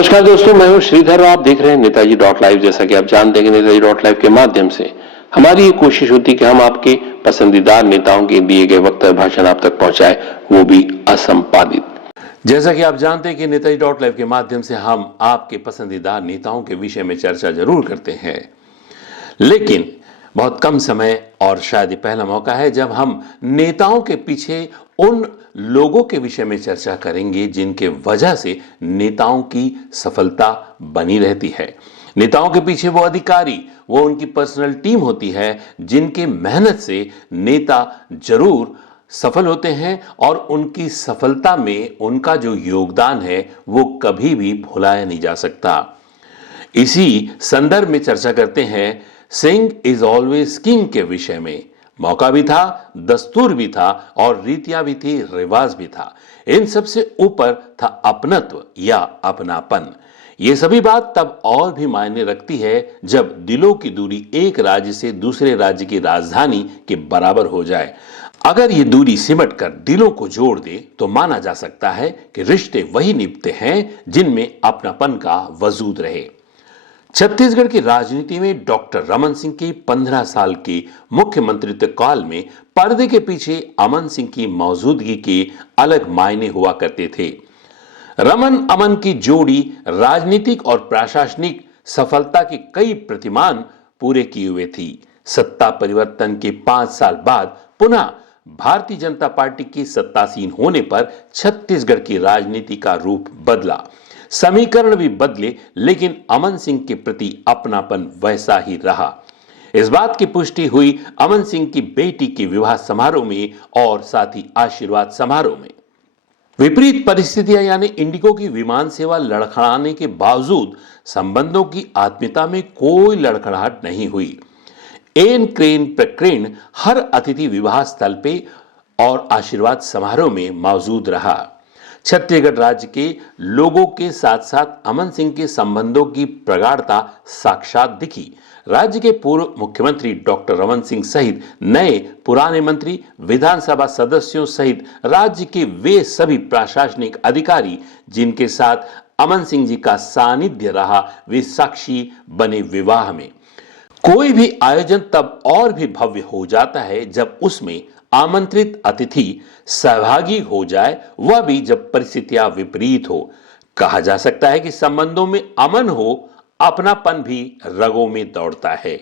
नमस्कार दोस्तों, मैं हूं श्रीधर और आप देख रहे हैं नेताजी डॉट लाइव। जैसा कि आप जानते हैं कि नेताजी डॉट लाइव के माध्यम से हमारी ये कोशिश होती है कि हम आपके पसंदीदा नेताओं के दिए गए वक्तव्य भाषण आप तक पहुंचाए, वो भी असंपादित। जैसा कि आप जानते हैं कि नेताजी डॉट लाइव के माध्यम से हम आपके पसंदीदा नेताओं के विषय में चर्चा जरूर करते हैं, लेकिन बहुत कम समय और शायद ये पहला मौका है जब हम नेताओं के पीछे उन लोगों के विषय में चर्चा करेंगे जिनके वजह से नेताओं की सफलता बनी रहती है। नेताओं के पीछे वो अधिकारी, वो उनकी पर्सनल टीम होती है जिनके मेहनत से नेता जरूर सफल होते हैं और उनकी सफलता में उनका जो योगदान है वो कभी भी भुलाया नहीं जा सकता। इसी संदर्भ में चर्चा करते हैं सिंह इज ऑलवेज किंग के विषय में। मौका भी था, दस्तूर भी था और रीतियां भी थी, रिवाज भी था। इन सबसे ऊपर था अपनत्व या अपनापन। ये सभी बात तब और भी मायने रखती है जब दिलों की दूरी एक राज्य से दूसरे राज्य की राजधानी के बराबर हो जाए। अगर ये दूरी सिमट कर दिलों को जोड़ दे तो माना जा सकता है कि रिश्ते वही निभते हैं जिनमें अपनापन का वजूद रहे। छत्तीसगढ़ की राजनीति में डॉक्टर रमन सिंह की 15 साल के मुख्यमंत्रित्व काल में पर्दे के पीछे अमन सिंह की मौजूदगी के अलग मायने हुआ करते थे। रमन अमन की जोड़ी राजनीतिक और प्रशासनिक सफलता के कई प्रतिमान पूरे किए हुए थी। सत्ता परिवर्तन के 5 साल बाद पुनः भारतीय जनता पार्टी की सत्तासीन होने पर छत्तीसगढ़ की राजनीति का रूप बदला, समीकरण भी बदले, लेकिन अमन सिंह के प्रति अपनापन वैसा ही रहा। इस बात की पुष्टि हुई अमन सिंह की बेटी के विवाह समारोह में और साथ ही आशीर्वाद समारोह में। विपरीत परिस्थितियां यानी इंडिगो की विमान सेवा लड़खड़ाने के बावजूद संबंधों की आत्मीयता में कोई लड़खड़ाहट नहीं हुई। एन क्रेन प्रक्रेन हर अतिथि विवाह स्थल पे और आशीर्वाद समारोह में मौजूद रहा। छत्तीसगढ़ राज्य के लोगों के साथ साथ अमन सिंह के संबंधों की प्रगाढ़ता साक्षात दिखी। राज्य के पूर्व मुख्यमंत्री डॉक्टर रमन सिंह सहित नए पुराने मंत्री, विधानसभा सदस्यों सहित राज्य के वे सभी प्रशासनिक अधिकारी जिनके साथ अमन सिंह जी का सानिध्य रहा, वे साक्षी बने विवाह में। कोई भी आयोजन तब और भी भव्य हो जाता है जब उसमें आमंत्रित अतिथि सहभागी हो जाए, वह भी जब परिस्थितियां विपरीत हो। कहा जा सकता है कि संबंधों में अमन हो, अपनापन भी रगों में दौड़ता है।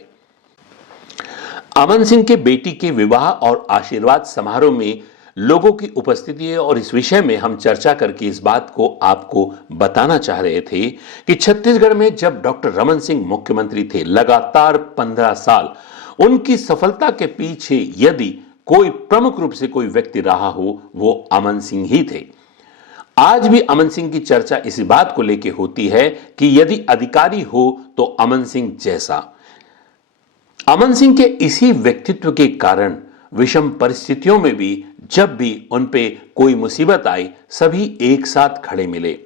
अमन सिंह के बेटी के विवाह और आशीर्वाद समारोह में लोगों की उपस्थिति है और इस विषय में हम चर्चा करके इस बात को आपको बताना चाह रहे थे कि छत्तीसगढ़ में जब डॉक्टर रमन सिंह मुख्यमंत्री थे, लगातार 15 साल उनकी सफलता के पीछे यदि कोई प्रमुख रूप से कोई व्यक्ति रहा हो, वो अमन सिंह ही थे। आज भी अमन सिंह की चर्चा इसी बात को लेकर होती है कि यदि अधिकारी हो तो अमन सिंह जैसा। अमन सिंह के इसी व्यक्तित्व के कारण विषम परिस्थितियों में भी जब भी उन पे कोई मुसीबत आई, सभी एक साथ खड़े मिले।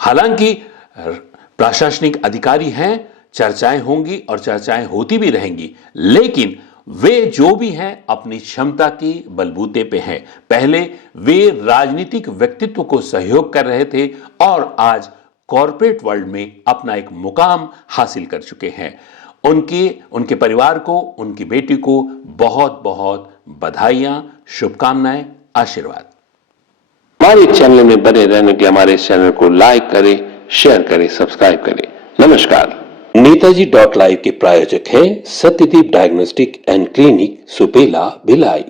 हालांकि प्रशासनिक अधिकारी हैं, चर्चाएं होंगी और चर्चाएं होती भी रहेंगी, लेकिन वे जो भी हैं अपनी क्षमता के बलबूते पे हैं। पहले वे राजनीतिक व्यक्तित्व को सहयोग कर रहे थे और आज कॉर्पोरेट वर्ल्ड में अपना एक मुकाम हासिल कर चुके हैं। उनके परिवार को, उनकी बेटी को बहुत बहुत बधाइयां, शुभकामनाएं, आशीर्वाद। हमारे चैनल में बने रहने के लिए हमारे इस चैनल को लाइक करें, शेयर करें, सब्सक्राइब करें। नमस्कार। नेताजी डॉट लाइव के प्रायोजक है Satyadeep diagnostic and clinic, Supela, Bhilai.